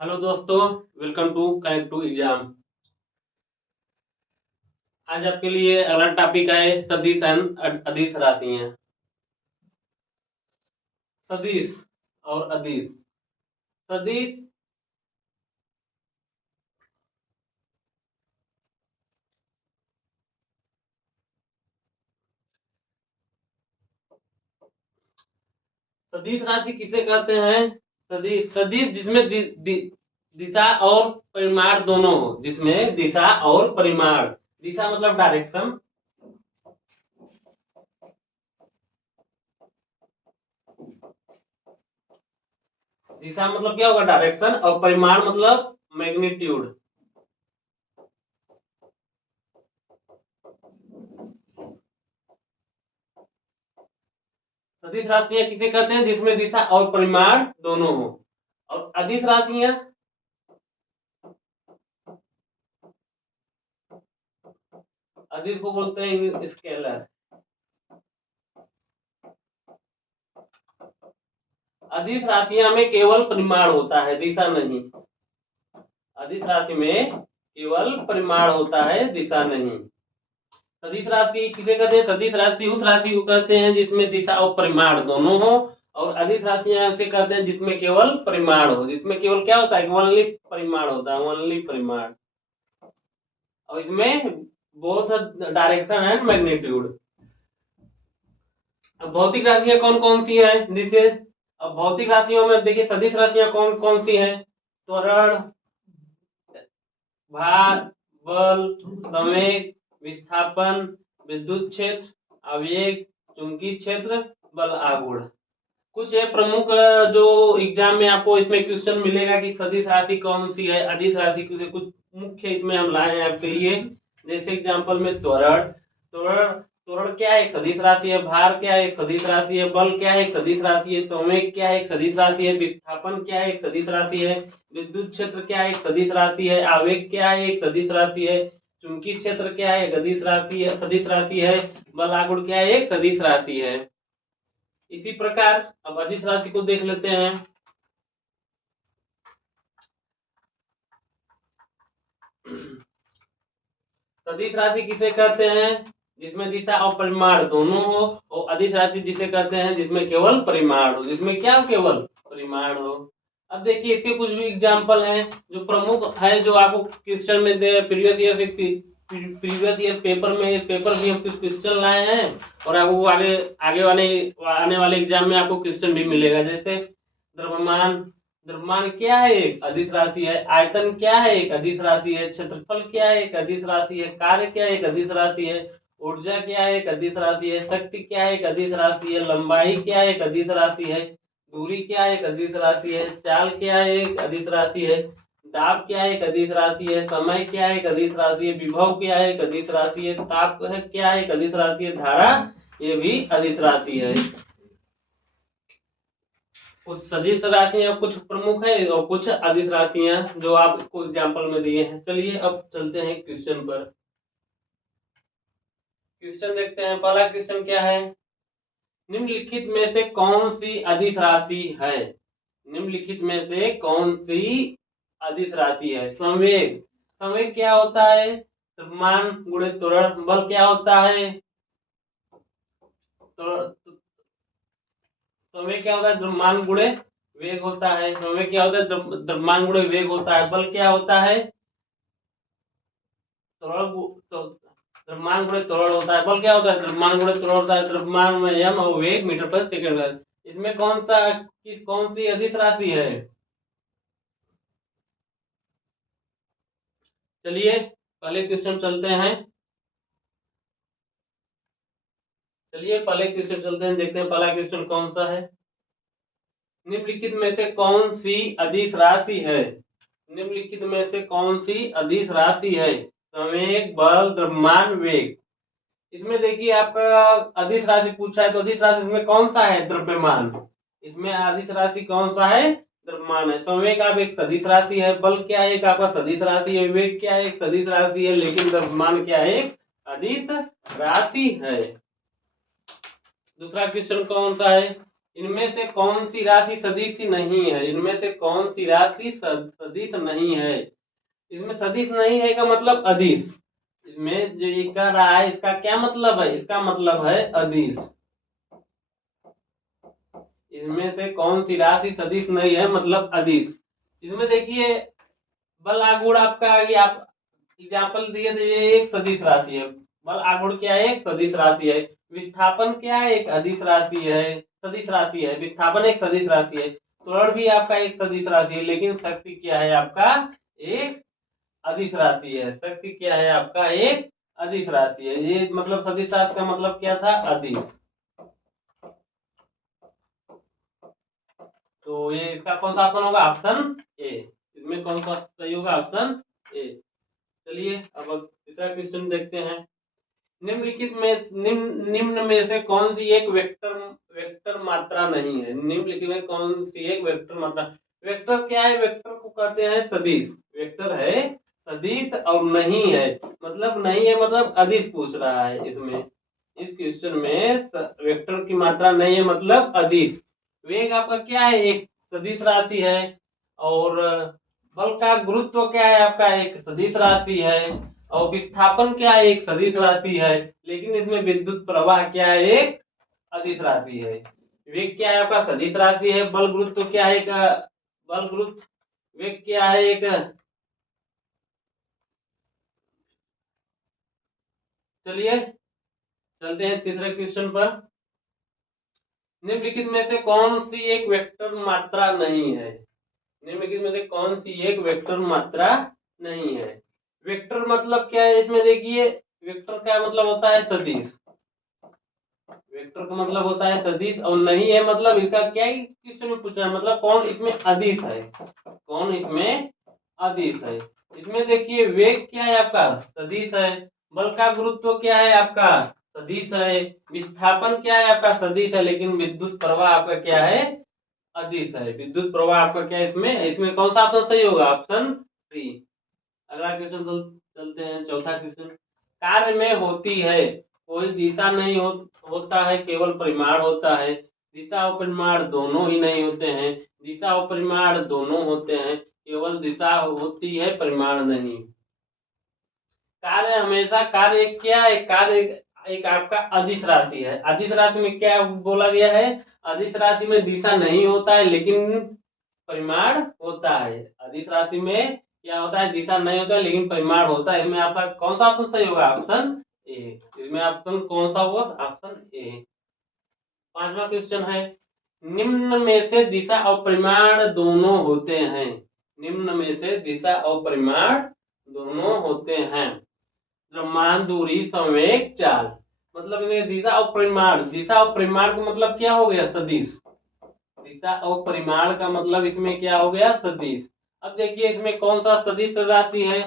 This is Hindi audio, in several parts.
हेलो दोस्तों, welcome to connect to exam. आज आपके लिए अगला टॉपिक है सदिश एंड अदिश राशियां। सदिश और अदिश। सदिश सदिश राशि किसे कहते हैं? सदिश सदिश जिसमें दिशा और परिमाण दोनों हो, जिसमें दिशा और परिमाण। दिशा मतलब डायरेक्शन। दिशा मतलब क्या होगा? डायरेक्शन। और परिमाण मतलब मैग्नीट्यूड। सदिश राशियां किसे कहते हैं? जिसमें दिशा और परिमाण दोनों हो। और अदिश राशियां अदिश को बोलते हैं स्केलर। अदिश राशियां में केवल परिमाण होता है, दिशा नहीं। अदिश राशि में केवल परिमाण होता है, दिशा नहीं। सदिश राशि किसे कहते हैं? सदिश राशि उस राशि को कहते हैं जिसमें दिशा और परिमाण दोनों हो। और अदिश राशियां उसे कहते हैं जिसमें केवल परिमाण हो। जिसमें केवल क्या होता है? ओनली परिमाण होता है, ओनली परिमाण। और इसमें बोथ डायरेक्शन एंड मैग्नीट्यूड। अब भौतिक राशियां कौन कौन सी है जिसे? अब भौतिक राशियों में देखिए सदिश राशियां कौन कौन सी है? त्वरण, भार, बल, संवेग, विस्थापन, विद्युत क्षेत्र, आवेग, चुंबकीय क्षेत्र, बल आघूर्ण। कुछ है प्रमुख जो एग्जाम में आपको इसमें क्वेश्चन मिलेगा कि सदिश राशि कौन सी है, अदिश राशि कुछ मुख्य इसमें हम लाए हैं आपके लिए। जैसे एग्जाम्पल में त्वरण। त्वरण त्वरण क्या है? एक सदिश राशि है। भार क्या है? एक सदिश राशि है। बल क्या है? एक सदिश राशि है। संवेग क्या है? एक सदिश राशि है। विस्थापन क्या है? एक सदिश राशि है। विद्युत क्षेत्र क्या है? एक सदिश राशि है। आवेग क्या है? एक सदिश राशि है। चुंबकीय क्षेत्र क्या है? एक सदिश राशि है, सदिश राशि है। बल आघूर्ण क्या है? एक सदिश राशि है। इसी प्रकार अब अदिश राशि को देख लेते हैं। सदिश राशि किसे कहते हैं? जिसमें दिशा और परिमाण दोनों हो। और अदिश राशि जिसे कहते हैं जिसमें केवल परिमाण हो। जिसमें क्या? केवल परिमाण हो। अब देखिए इसके कुछ भी एग्जाम्पल हैं जो प्रमुख है, जो आपको क्वेश्चन में दे प्रीवियस ईयर से प्रीवियस ईयर पेपर भी हम कुछ क्वेश्चन लाए हैं। और आपको आगे आगे वाले आने वाले एग्जाम में आपको क्वेश्चन भी मिलेगा। जैसे द्रव्यमान। द्रव्यमान क्या है? एक अदिश राशि है। आयतन क्या है? एक अदिश राशि है। क्षेत्रफल क्या है? एक अदिश राशि है। कार्य क्या है? एक अदिश राशि है। ऊर्जा क्या है? एक अदिश राशि है। शक्ति क्या है? एक अदिश राशि है। लंबाई क्या है? एक अदिश राशि है। दूरी क्या है? एक अदिश राशि है। चाल क्या है? एक अदिश राशि है। दाब क्या है? एक अदिश राशि है। समय क्या है? एक अदिश राशि है। विभव क्या है? एक अदिश राशि है। ताप क्या है? एक अदिश राशि है। धारा ये भी अदिश राशि है। कुछ सदिश राशियां कुछ प्रमुख है और कुछ अदिश राशियां जो आपको एग्जाम्पल में दिए हैं। चलिए अब चलते हैं क्वेश्चन पर। क्वेश्चन देखते हैं। पहला क्वेश्चन क्या है? निम्नलिखित में से कौन सी अदिश राशि है? निम्नलिखित में से कौन सी अदिश राशि है? संवेग। संवेग क्या होता है? द्रव्यमान गुणे त्वरण। बल क्या होता है? संवेग क्या होता है? द्रव्यमान गुणे वेग होता है। संवेग क्या होता है? द्रव्यमान गुणे वेग होता है। बल क्या होता है? त्वरण द्रव्यमान गुणे त्वरण होता है। बल क्या होता है? द्रव्यमान गुणे त्वरण होता है। द्रव्यमान में एम और वेग मीटर पर सेकंड है। इसमें कौन सी अदिश राशि है? चलिए पहले क्वेश्चन चलते हैं। चलिए पहले क्वेश्चन चलते हैं, देखते हैं पहला क्वेश्चन कौन सा है। निम्नलिखित में से कौन सी अदिश राशि है? निम्नलिखित में से कौन सी अदिश राशि है? संवेग, बल, द्रव्यमान, वेग। इसमें देखिए आपका अदिश राशि पूछा है तो अदिश राशि इसमें कौन सा है? द्रव्यमान। इसमें अदिश राशि कौन सा है? द्रव्यमान है। संवेग आप एक सदिश राशि है। बल क्या है? एक आपका सदिश राशि है। वेग क्या है? एक सदिश राशि है। लेकिन द्रव्यमान क्या है? एक अदिश राशि है। दूसरा क्वेश्चन कौन सा है? इनमें से कौन सी राशि सदिश नहीं है? इनमें से कौन सी राशि सदिश नहीं है? इसमें सदिश नहीं है का मतलब अदिश। इसमें जो ये कह रहा है इसका क्या मतलब है? इसका मतलब है अदिश। इसमें से कौन सी राशि सदिश नहीं है मतलब अदिश। इसमें देखिए बल आगुण आपका आगे आप एग्जाम्पल दिए थे, ये एक सदिश राशि है। बल आगुण क्या है? एक सदिश राशि है। विस्थापन क्या है? एक अदिश राशि है, सदिश राशि है। विस्थापन एक सदिश राशि है। त्वरण भी आपका एक सदिश राशि है, लेकिन शक्ति क्या है आपका? एक अदिश राशि है। शक्ति क्या है आपका? एक अदिश राशि है। ये मतलब सदिश राशि का मतलब क्या था? अदिश। तो ये इसका कौन सा ऑप्शन होगा? Option A. इसमें कौन सा सही होगा? Option A. चलिए अब तीसरा क्वेश्चन देखते हैं। निम्नलिखित में निम्न में से कौन सी एक वेक्टर वेक्टर मात्रा नहीं है? निम्नलिखित में कौन सी एक वेक्टर मात्रा? वेक्टर क्या है? वेक्टर को कहते हैं सदिश। वेक्टर है सदिश और नहीं है मतलब नहीं है मतलब अदिश पूछ रहा है इसमें। इस क्वेश्चन में वेक्टर की मात्रा नहीं है मतलब अदिश। वेग आपका क्या है? एक सदिश राशि है। और बल का गुरुत्व क्या है आपका? एक सदिश राशि है। और विस्थापन क्या है? एक सदिश राशि है। लेकिन इसमें विद्युत प्रवाह क्या है? एक अदिश राशि है। वेग क्या है आपका? सदिश राशि है। बल गुरुत्व क्या है? एक बल गुरुत्व वेग क्या है? एक। चलिए चलते हैं तीसरे क्वेश्चन पर। निम्नलिखित में से कौन सी एक वेक्टर मात्रा नहीं है? निम्नलिखित में से कौन सी एक वेक्टर मात्रा नहीं है? वेक्टर मतलब क्या है? इसमें देखिए वेक्टर का मतलब होता है सदिश। वेक्टर का मतलब होता है सदिश और नहीं है मतलब इसका क्या ही क्वेश्चन में पूछा है मतलब कौन इसमें अदिश है? कौन इसमें अदिश है? इसमें देखिए वेग क्या है आपका? सदिश है। बल का गुरुत्व क्या है आपका? सदिश है। विस्थापन क्या है आपका? सदिश है। लेकिन विद्युत प्रवाह आपका क्या है? अदिश है। विद्युत प्रवाह आपका क्या है इसमें? इसमें कौन सा ऑप्शन सही होगा? Option C. अगला क्वेश्चन चलते हैं, चौथा क्वेश्चन। कार्य में होती है कोई दिशा नहीं होता है, केवल परिमाण होता है। दिशा और परिमाण दोनों ही नहीं होते हैं। दिशा और परिमाण दोनों होते हैं, केवल दिशा होती है, परिमाण नहीं। कार्य हमेशा कार्य क्या है? कार्य एक आपका अदिश राशि है। अदिश राशि में क्या बोला गया है? अदिश राशि में दिशा नहीं होता है लेकिन परिमाण होता है। अदिश राशि में क्या होता है? दिशा नहीं होता है लेकिन परिमाण होता है। इसमें आपका कौन सा ऑप्शन सही होगा? Option A. इसमें ऑप्शन कौन सा होगा? Option A. पांचवा क्वेश्चन है। निम्न में से दिशा और परिमाण दोनों होते हैं। निम्न में से दिशा और परिमाण दोनों होते हैं। द्रव्यमान, दूरी, संवेग, चाल। मतलब ये दिशा और परिमाण, दिशा और परिमाण का मतलब क्या हो गया? सदिश। दिशा और परिमाण का मतलब इसमें क्या हो गया? सदिश। अब देखिए इसमें कौन सा सदिश राशि है?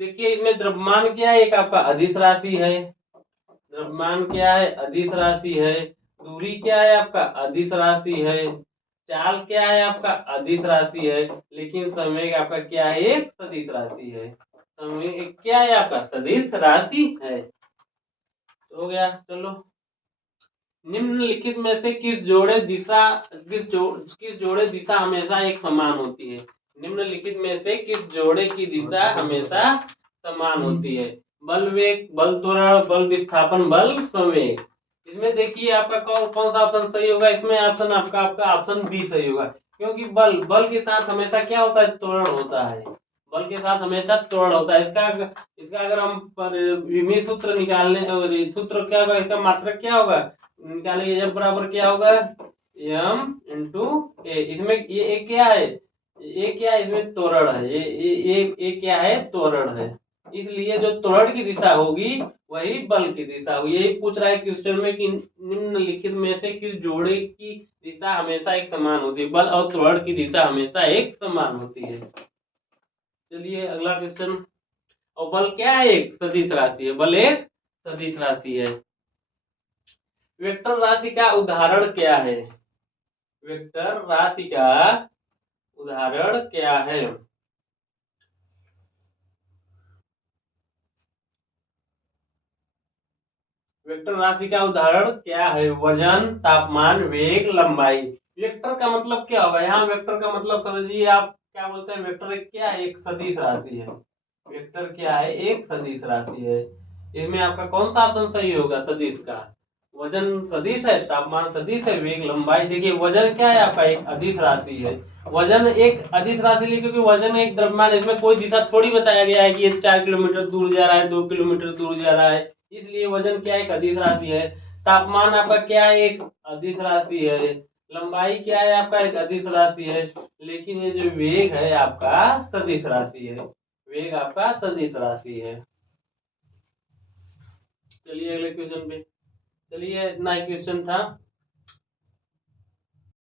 देखिए इसमें द्रव्यमान क्या है? एक आपका अदिश राशि है। द्रव्यमान क्या है? अदिश राशि है। दूरी क्या है आपका? अदिश राशि है। चाल क्या है आपका? अदिश राशि है। लेकिन संवेग आपका क्या है? एक सदिश राशि है। संवेग क्या है आपका? सदिश राशि है। हो गया। चलो निम्नलिखित में से किस जोड़े दिशा हमेशा एक समान होती है? निम्नलिखित में से किस जोड़े की दिशा हमेशा समान होती है? बल वेग, बल त्वरण, बल विस्थापन, बल संवेग। इसमें देखिए आपका कौन कौन सा ऑप्शन सही होगा? इसमें ऑप्शन आपका आपका ऑप्शन बी सही होगा। क्योंकि बल बल के साथ हमेशा क्या होता है? त्वरण होता है। बल के साथ हमेशा त्वरण होता है। इसका इसका अगर हम विमीय सूत्र निकालने और सूत्र क्या होगा? इसका मात्रक क्या होगा? निकालेंगे जब बराबर क्या होगा? एम इंटू ए। इसमें ये एक क्या है? ये क्या है? इसमें त्वरण है। ये क्या है? त्वरण है। इसलिए जो त्वरण की दिशा होगी वही बल की दिशा होगी। यही पूछ रहा है क्वेश्चन में कि निम्नलिखित में से किस जोड़े की दिशा हमेशा एक समान होती है? बल और त्वरण की दिशा हमेशा एक समान होती है। चलिए अगला क्वेश्चन। और बल क्या है? एक सदिश राशि है। बल एक सदिश राशि है। वेक्टर राशि का उदाहरण क्या है? वेक्टर राशि का उदाहरण क्या है? वेक्टर राशि का उदाहरण क्या है? वजन, तापमान, वेग, लंबाई। वेक्टर का मतलब क्या होगा? यहाँ वेक्टर का मतलब समझिए आप क्या बोलते हैं, वेक्टर एक क्या है? एक सदिश राशि है। वेक्टर क्या है? एक सदिश राशि है। इसमें आपका कौन सा ऑप्शन सही होगा सदिश का? वजन सदिश है, तापमान सदिश है, वेग लंबाई। देखिए वजन क्या है आपका? एक अदिश राशि है। वजन एक अदिश राशि है क्योंकि वजन एक द्रव्यमान, इसमें कोई दिशा थोड़ी बताया गया है कि ये 4 किलोमीटर दूर जा रहा है, 2 किलोमीटर दूर जा रहा है, इसलिए वजन क्या है? एक अदिश राशि है। तापमान आपका क्या है? एक अदिश राशि है। लंबाई क्या है आपका? एक अदिश राशि है। लेकिन ये जो वेग है आपका सदिश राशि है। वेग आपका सदिश राशि है। चलिए अगले क्वेश्चन पे। चलिए इतना ही क्वेश्चन था।